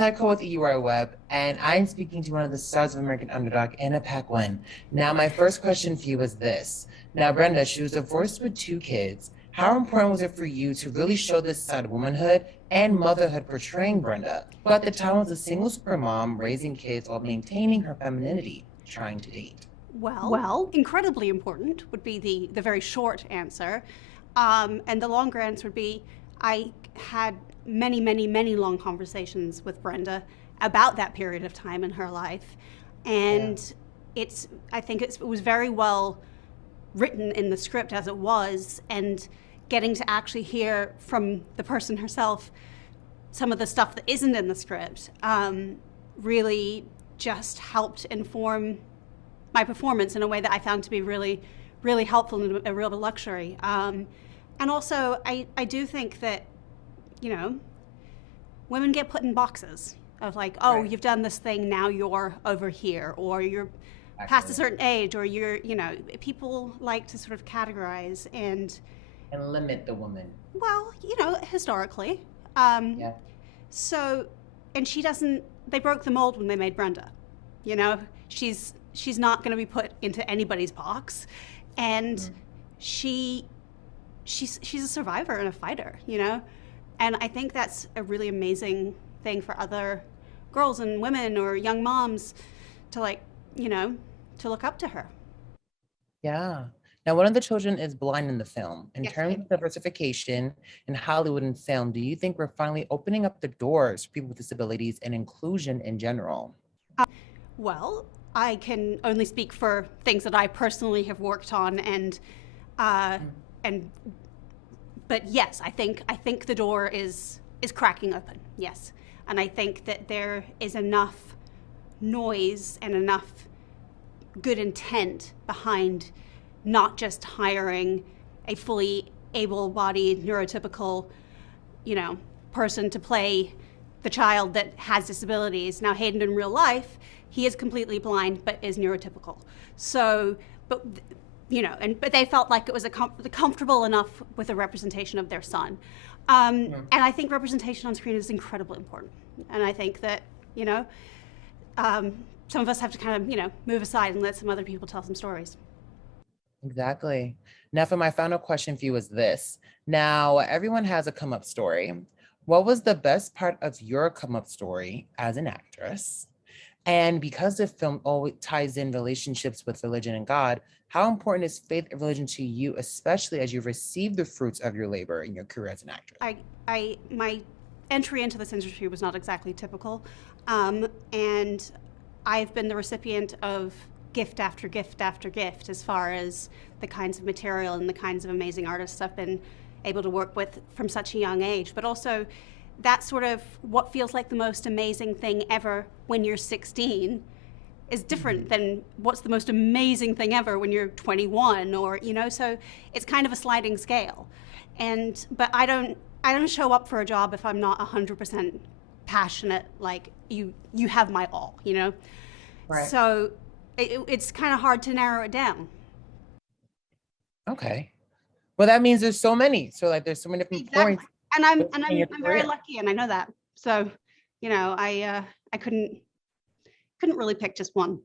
Psycho with EUI Web, and I'm speaking to one of the stars of American Underdog, Anna Paquin. Now, my first question for you is this. Now, Brenda, she was divorced with 2 kids. How important was it for you to really show this side of womanhood and motherhood portraying Brenda, who at the time was a single super mom raising kids while maintaining her femininity, trying to date? Well, incredibly important would be the very short answer. And the longer answer would be I had many long conversations with Brenda about that period of time in her life. And I think it was very well written in the script as it was, and getting to actually hear from the person herself some of the stuff that isn't in the script really just helped inform my performance in a way that I found to be really helpful and a real luxury. And also, I do think that, women get put in boxes of like, oh, right, you've done this thing, now you're over here, or you're past a certain age, or people like to sort of categorize and limit the woman. Well, historically. So, and they broke the mold when they made Brenda. She's not going to be put into anybody's box, and she's a survivor and a fighter, and I think that's a really amazing thing for other girls and women or young moms to to look up to her. Yeah. Now, one of the children is blind in the film. In Yes. terms of diversification in Hollywood and film, do you think we're finally opening up the doors for people with disabilities and inclusion in general? Well, I can only speak for things that I personally have worked on, but yes, I think the door is cracking open. Yes, and I think that there is enough noise and enough good intent behind not just hiring a fully able-bodied, neurotypical, person to play the child that has disabilities. Now, Hayden in real life, he is completely blind, but is neurotypical. So, but they felt like it was comfortable enough with the representation of their son. And I think representation on screen is incredibly important. And I think that, some of us have to kind of, move aside and let some other people tell some stories. Exactly. Now, for my final question for you is this. Now, everyone has a come-up story. What was the best part of your come-up story as an actress? And because the film always ties in relationships with religion and God, how important is faith and religion to you, especially as you receive the fruits of your labor in your career as an actress? My entry into this industry was not exactly typical. And I've been the recipient of gift after gift after gift as far as the kinds of material and the kinds of amazing artists I've been able to work with from such a young age. But also, that sort of what feels like the most amazing thing ever when you're 16 is different than what's the most amazing thing ever when you're 21, or so it's kind of a sliding scale. But I don't show up for a job if I'm not 100% passionate, like you have my all, Right. So it's kind of hard to narrow it down. Okay. Well, that means there's so many. So like there's so many different points. And I'm very lucky, and I know that. So, I couldn't really pick just one.